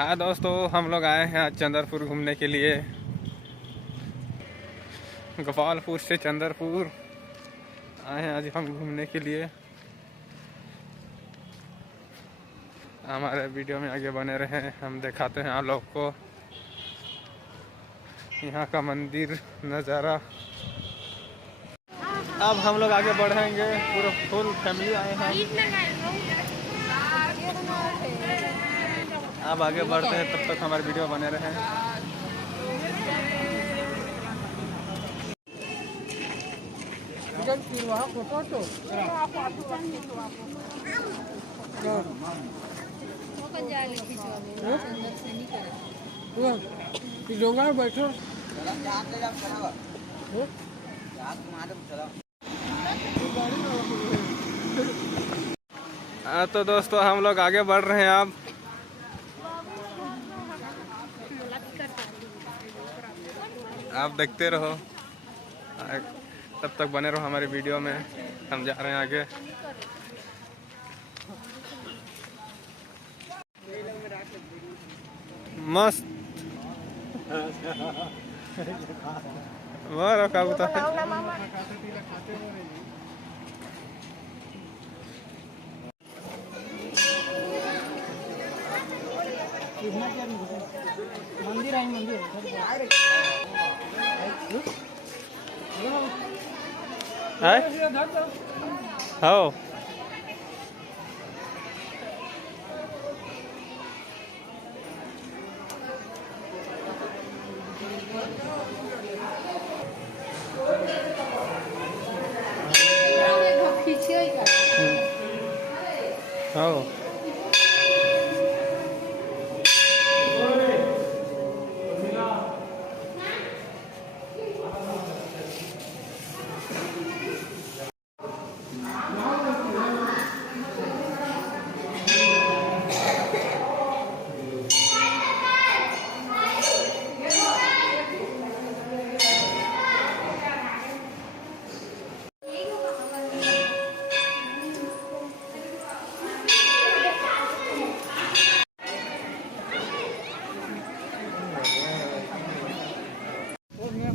हाँ दोस्तों, हम लोग आए हैं आज चंद्रपुर घूमने के लिए। गोपालपुर से चंद्रपुर आए हैं आज हम घूमने के लिए। हमारे वीडियो में आगे बने रहें, हम दिखाते हैं आप लोग को यहाँ का मंदिर नज़ारा। अब हम लोग आगे बढ़ेंगे, पूरा फुल फैमिली आए हैं। अब आगे बढ़ते हैं, तब तक हमारे वीडियो बने रहें। बैठो तो दोस्तों हम लोग आगे बढ़ रहे हैं। अब आप देखते रहो, तब तक बने रहो हमारे वीडियो में। हम जा रहे हैं आगे। मस्त मारो का बता मंदिर है, मंदिर हाँ हाँ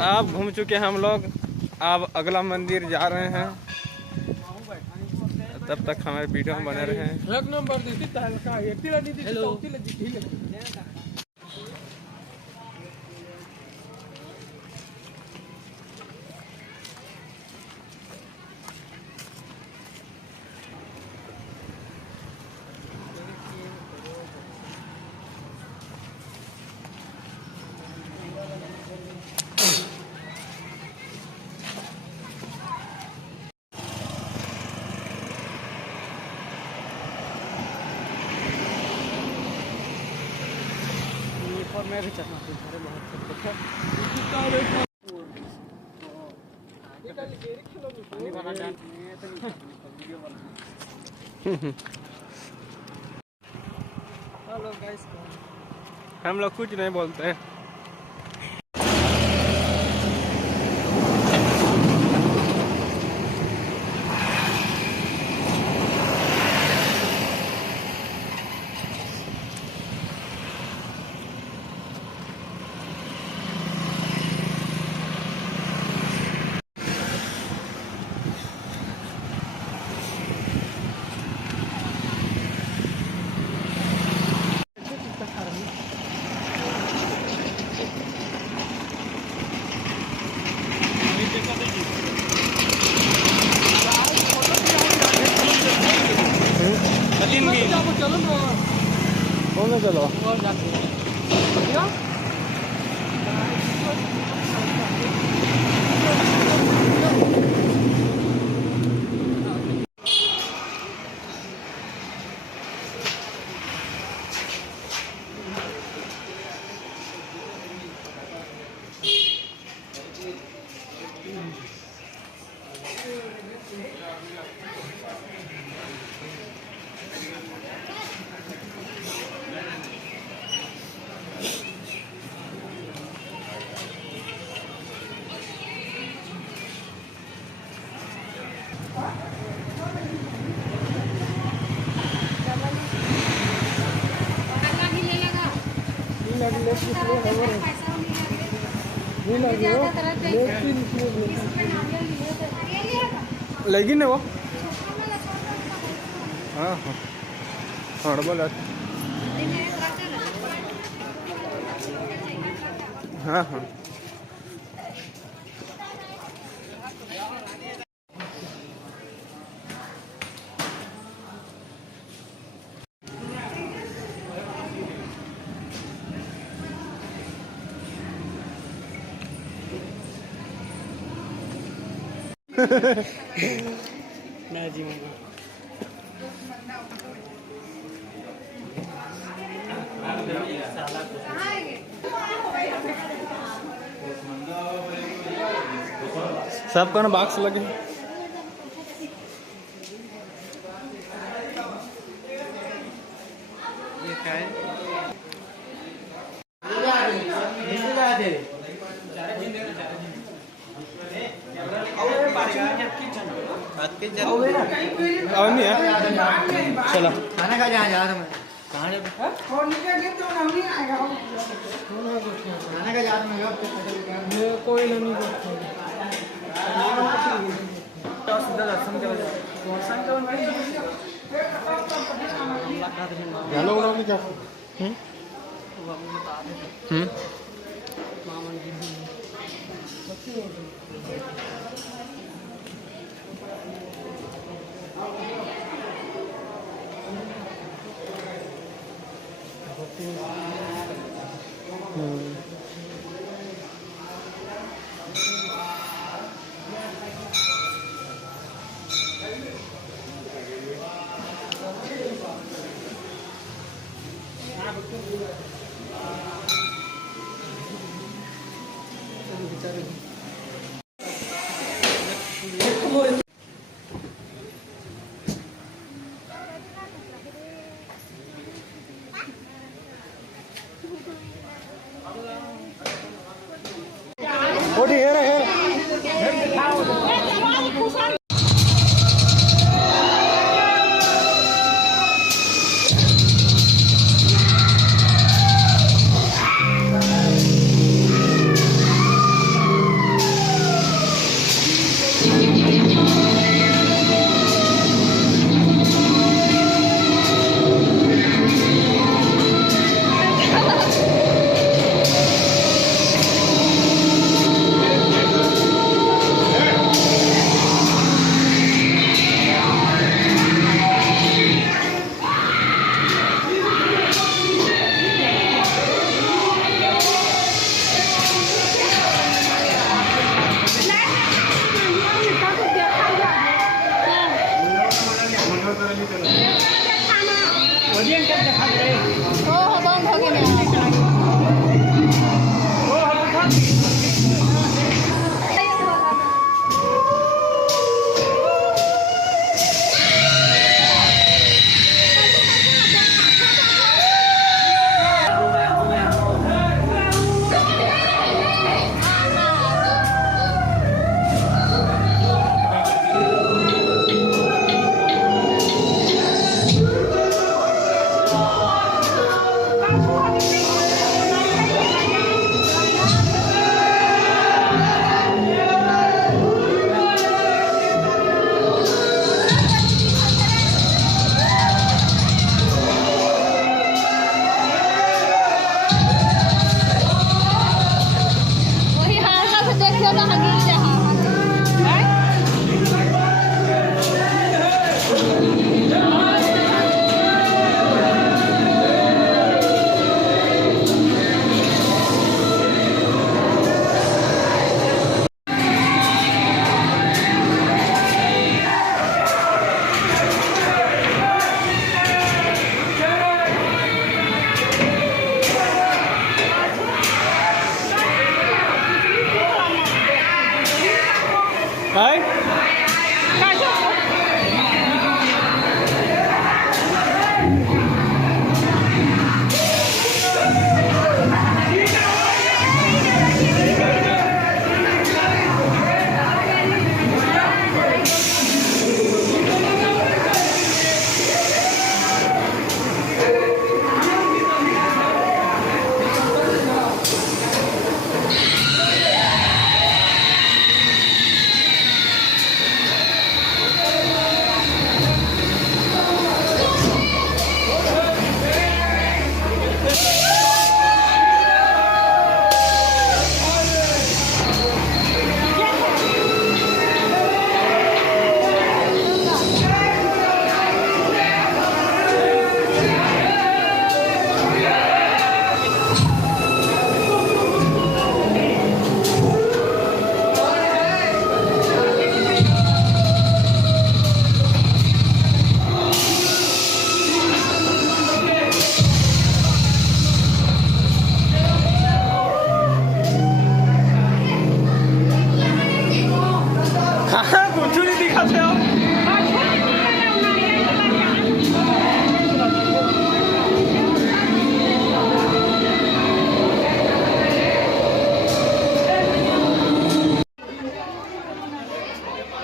आप घूम चुके हैं हम लोग। अब अगला मंदिर जा रहे हैं, तब तक हमारे वीडियो में बने रहे। मैं भी चलना हम लोग कुछ नहीं बोलते हैं। चलो लेकिन वो हाँ हाँ हाँ बोला हाँ हाँ मैं जीऊंगा सब कौन बॉक्स लगे ये क्या है और नहीं है चलो खाना खा जा रहा मैं कहाँ जा खाना का याद में कोई नहीं हेलो उन्होंने क्या ओडी हेरा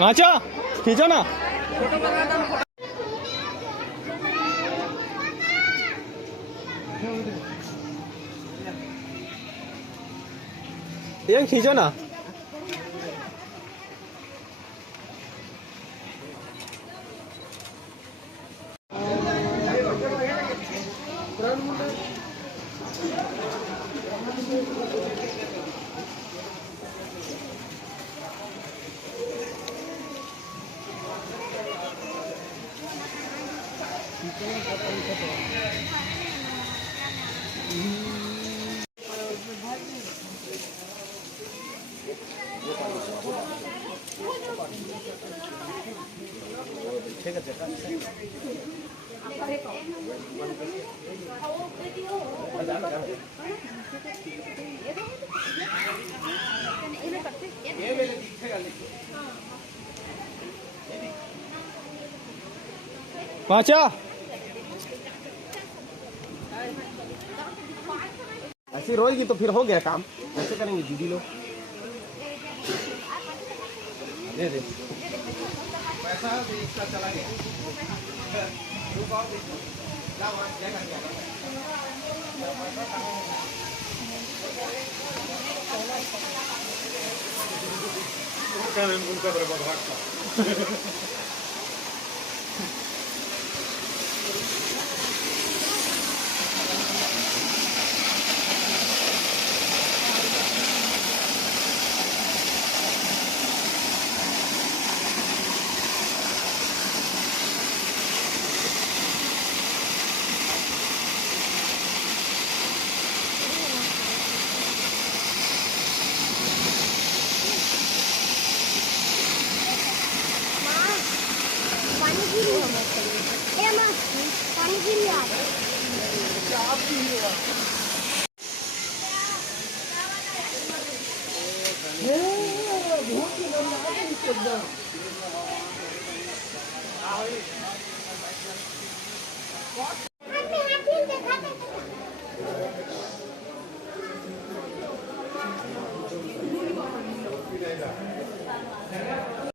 नाचो खींचो ना ये खींचो ना पाचा ऐसी रोएगी तो फिर हो गया काम। ऐसे करेंगे दीदी लोग। दे दे पैसा इसका चला गया। उनका बराबर बहुत